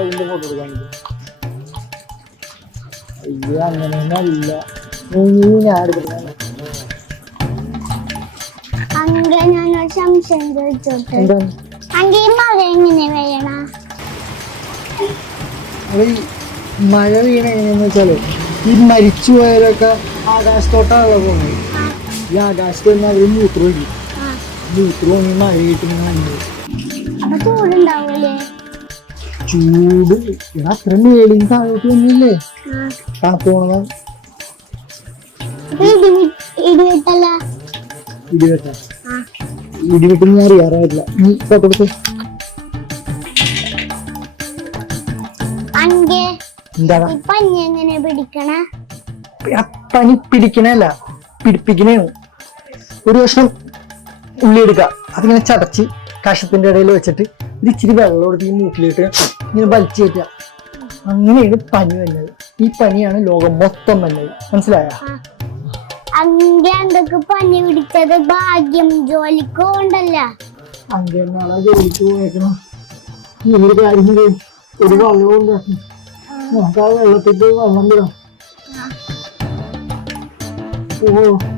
അതിന്റെ ഫോട്ടോ എടുക്കാൻ അയ്യോ അങ്ങനെയൊന്നല്ല ഞാൻ എടുക്കുന്നത് സംശയം ചോദിച്ചോട്ടെ എങ്ങനെ വേണ മഴ വീണ എങ്ങനെയാന്ന് വെച്ചാല് ഈ മരിച്ചു പോയവരൊക്കെ ആകാശത്തോട്ടാണല്ലോ പോകുന്നത്. ഈ ആകാശത്ത് നിന്ന് അവര് മൂത്രം ഒഴിക്കും. മൂത്രം ഒങ്ങി മഴ കിട്ടുന്ന ചൂട് അത്ര മേളിൽ താഴോട്ട് വന്നില്ലേ തണുപ്പ് പോണത്. ഇടിവെട്ട് ഞാൻ അറിയാറായിട്ടില്ല. നീ ഫോട്ടോ എടുത്ത് എന്താണ് പനി പിടിക്കണല്ല പിടിപ്പിക്കണേണ്. ഒരു കഷ്ണം ഉള്ളി എടുക്കുക, അതിങ്ങനെ ചതച്ച് കഷത്തിന്റെ ഇടയിൽ വെച്ചിട്ട് ഇത് ഇച്ചിരി വെള്ളം എടുത്ത് ഈ മൂക്കിലിട്ട് ഇങ്ങനെ വലിച്ചു കയറ്റുക. അങ്ങനെയാണ് പനി വന്നത്. ഈ പനിയാണ് ലോകം മൊത്തം വന്നത്. മനസ്സിലായ? പനി പിടിച്ചത് ഭാഗ്യം, ജോലിക്ക് പോകണ്ടല്ല. അങ്ങനെ നാളെ ജോലിക്ക് പോയേക്കണം. ഒരു കാര്യം ഒരു വെള്ളം ഉണ്ടാക്കും. നമുക്ക് ആ വെള്ളത്തിൽ വെള്ളം വിടാം. ഓ